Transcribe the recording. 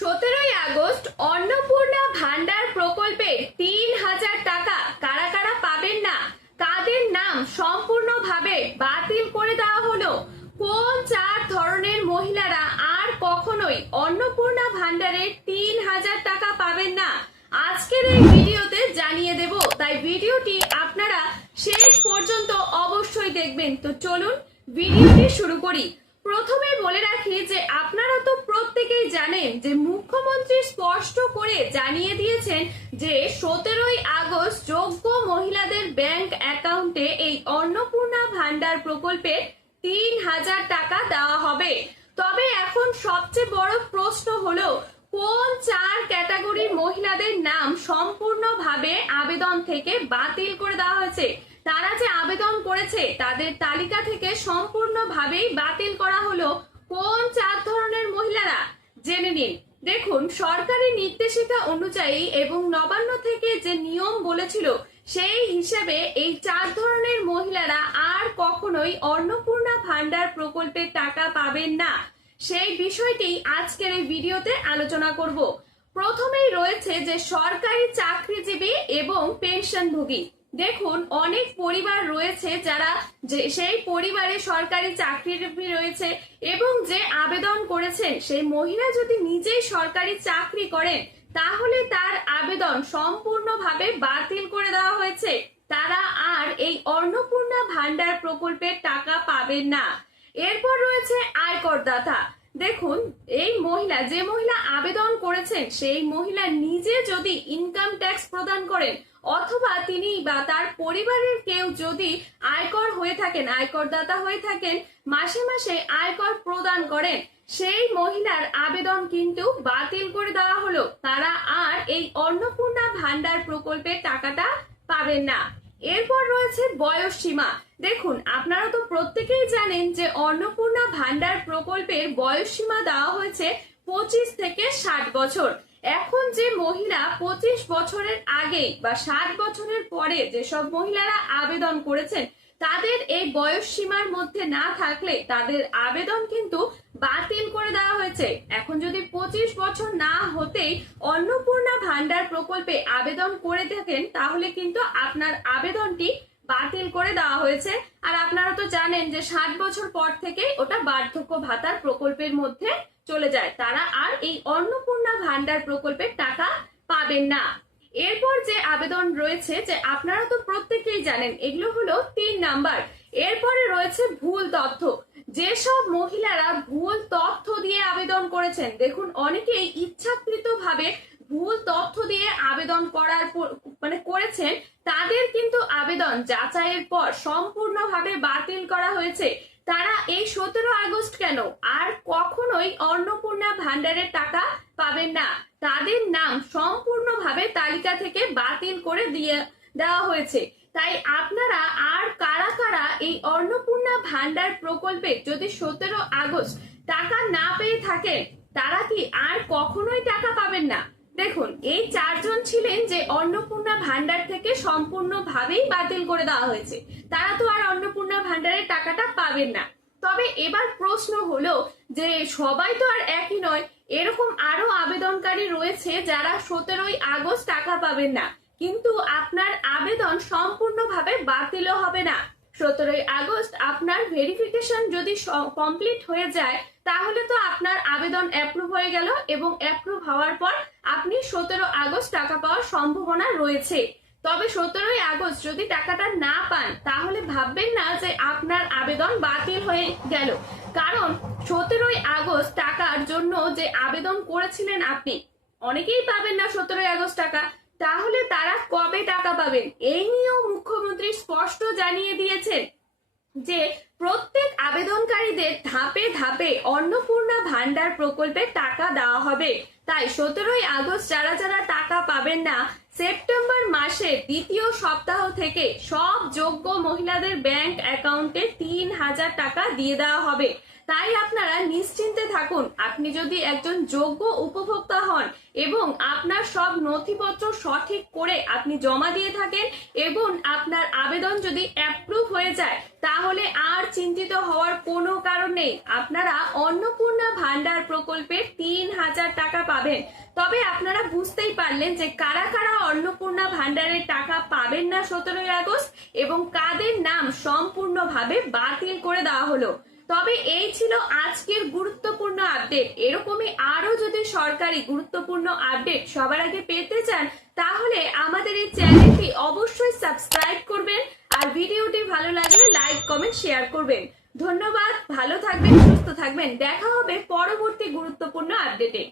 17ই August Annapurna ভান্ডার প্রকল্পের 3,000 টাকা কারা কারা পাবেন না, কাদের নাম সম্পূর্ণভাবে বাতিল করে দেওয়া হলো, কোন 4 ধরনের মহিলারা আর কখনোই অন্নপূর্ণা ভান্ডারের 3,000 টাকা পাবেন না, আজকের এই ভিডিওতে জানিয়ে দেব। তাই ভিডিওটি আপনারা শেষ পর্যন্ত অবশ্যই দেখবেন। তো চলুন ভিডিওটি শুরু করি। প্রথমে বলে রাখি যে আপনারা তো প্রত্যেকেই জানেন যে মুখ্যমন্ত্রী স্পষ্ট করে জানিয়ে দিয়েছেন যে 17ই আগস্ট যোগ্য মহিলাদের ব্যাংক অ্যাকাউন্টে এই অন্নপূর্ণা ভান্ডার প্রকল্পে 3,000 টাকা দেওয়া হবে। তবে এখন সবচেয়ে বড় প্রশ্ন হলো কোন 4 ক্যাটাগরির মহিলাদের নাম সম্পূর্ণভাবে আবেদন থেকে বাতিল করে দেওয়া হয়েছে। তারা যে আবেদন করেছে তাদের তালিকা থেকে সম্পূর্ণভাবেই বাতিল করা হলো। কোন 4 ধরনের মহিলারা জেনে নিন। দেখুন, সরকারি নির্দেশিকা অনুযায়ী এবং নবান্ন থেকে যে নিয়ম বলেছিল সেই হিসেবে এই 4 ধরনের মহিলারা আর কখনোই অন্নপূর্ণা ভান্ডার প্রকল্পের টাকা পাবেন না। সেই বিষয়টি আজকের এই ভিডিওতে আলোচনা করব। প্রথমেই রয়েছে যে সরকারি চাকরিজীবী এবং পেনশনভোগী। দেখুন, অনেক পরিবার রয়েছে যারা সেই পরিবারে সরকারি চাকরিজীবী রয়েছে এবং যে আবেদন করেছেন সেই মহিলা যদি নিজেই সরকারি চাকরি করেন তাহলে তার আবেদন সম্পূর্ণভাবে বাতিল করে দেওয়া হয়েছে। তারা আর এই অন্নপূর্ণা ভান্ডার প্রকল্পের টাকা পাবেন না। এরপর রয়েছে আয়করদাতা। দেখুন, এই যে মহিলা আবেদন করেছেন সেই মহিলা নিজে যদি ইনকাম ট্যাক্স প্রদান করেন অথবা তিনি বা তার পরিবারের কেউ যদি আয়কর হয়ে থাকেন, আয়করদাতা হয়ে থাকেন, মাসে মাসে আয়কর প্রদান করেন, সেই মহিলার আবেদন কিন্তু বাতিল করে দেওয়া হলো। তারা আর এই অন্নপূর্ণা ভান্ডার প্রকল্পের টাকাটা পাবেন না। এরপর রয়েছে বয়স সীমা। দেখুন, আপনারা তো প্রত্যেকেই জানেন যে অন্নপূর্ণা ভান্ডার প্রকল্পের বয়স সীমা দেওয়া হয়েছে 25 থেকে 60 বছর। এখন যে মহিলা 25 বছরের আগে বা 60 বছরের পরে যেসব মহিলারা আবেদন করেছেন তাদের এই বয়স সীমার মধ্যে না থাকলে তাদের আবেদন কিন্তু বাতিল করে দেওয়া হয়েছে। এখন যদি 25 বছর না হতেই অন্নপূর্ণা ভান্ডার প্রকল্পে আবেদন করে থাকেন তাহলে কিন্তু আপনার আবেদনটি বাতিল করে দেওয়া হয়েছে। আর আপনারা তো জানেন যে 60 বছর পর থেকে ওটা বার্ধক্য ভাতার প্রকল্পের মধ্যে চলে যায়। তারা আর এই অন্নপূর্ণা ভান্ডার প্রকল্পের টাকা পাবেন না। এরপর যে আবেদন রয়েছে যে আপনারা তো প্রত্যেকেই জানেন, এগুলো হলো 3 নাম্বার। এরপরে রয়েছে ভুল তথ্য। যেসব মহিলারা ভুল তথ্য দিয়ে আবেদন করেছেন, দেখুন অনেকেই ইচ্ছাকৃতভাবে ভুল তথ্য দিয়ে আবেদন করেছেন, তাদের কিন্তু আবেদন যাচাইয়ের পর সম্পূর্ণভাবে বাতিল করা হয়েছে। তারা এই 17 আগস্ট কেন আর কখনোই অন্নপূর্ণা ভান্ডারের টাকা পাবেন না। তাদের নাম সম্পূর্ণভাবে তালিকা থেকে বাতিল করে দেওয়া হয়েছে। তাই আপনারা আর কারা কারা এই অন্নপূর্ণা ভান্ডার প্রকল্পে যদি 17 আগস্ট টাকা না পেয়ে থাকেন তারা কি আর কখনোই টাকা পাবেন না। দেখুন, এই 4 জন ছিলেন যে অন্নপূর্ণা ভান্ডার থেকে সম্পূর্ণভাবেই বাতিল করে দেওয়া হয়েছে। তারা তো আর অন্নপূর্ণা ভান্ডারের টাকাটা পাবেন না। তবে এবার প্রশ্ন হলো যে সবাই তো আর একই নয়, এরকম আরো আবেদনকারী রয়েছে যারা 17ই আগস্ট টাকা পাবেন না, কিন্তু আপনার আবেদন সম্পূর্ণভাবে বাতিলও হবে না। 17ই আগস্ট আপনার ভেরিফিকেশন যদি কমপ্লিট হয়ে যায় তাহলে তো আপনার আবেদন অ্যাপ্রুভ হয়ে গেল এবং অ্যাপ্রুভ হওয়ার পর আপনি 17 আগস্ট টাকা পাওয়ার সম্ভাবনা রয়েছে। তবে 17ই আগস্ট যদি টাকাটা না পান তাহলে ভাববেন না যে আপনার আবেদন বাতিল হয়ে গেল। কারণ 17ই আগস্ট টাকার জন্য যে আবেদন করেছিলেন আপনি, অনেকেই পাবেন না 17ই আগস্ট টাকা। তাহলে তারা কবে টাকা পাবেন এই নিয়েও মুখ্যমন্ত্রী স্পষ্ট জানিয়ে দিয়েছেন যে প্রত্যেক আবেদনকারীদের ধাপে ধাপে অন্নপূর্ণা ভান্ডার প্রকল্পে টাকা দেওয়া হবে। তাই 17ই আগস্ট যারা যারা টাকা পাবেন না, সেপ্টেম্বর মাসের 2য় সপ্তাহ থেকে সব যোগ্য মহিলাদের ব্যাংক অ্যাকাউন্টে 3,000 টাকা দিয়ে দেওয়া হবে। তাই আপনারা নিশ্চিন্তে থাকুন। আপনি যদি একজন যোগ্য উপভোক্তা হন এবং আপনার সব নথিপত্র সঠিক করে আপনি জমা দিয়ে থাকেন এবং আপনার আবেদন যদি অ্যাপ্রুভ হয়ে যায়, তাহলে আর চিন্তিত হওয়ার কোনো কারণ নেই। আপনারা অন্নপূর্ণা ভান্ডার প্রকল্পের 3,000 টাকা পাবেন। তবে আপনারা বুঝতেই পারলেন যে কারা কারা অন্নপূর্ণা ভান্ডারের টাকা পাবেন না 17ই আগস্ট এবং কাদের নাম সম্পূর্ণভাবে বাতিল করে দেওয়া হলো। তবে এই ছিল আজকের গুরুত্বপূর্ণ আপডেট। এরকমই আরো যদি সরকারি গুরুত্বপূর্ণ আপডেট সবার আগে পেতে চান, তাহলে আমাদের এই চ্যানেলটি অবশ্যই সাবস্ক্রাইব করবেন আর ভিডিওটি ভালো লাগলে লাইক কমেন্ট শেয়ার করবেন। ধন্যবাদ, ভালো থাকবেন, সুস্থ থাকবেন। দেখা হবে পরবর্তী গুরুত্বপূর্ণ আপডেটে।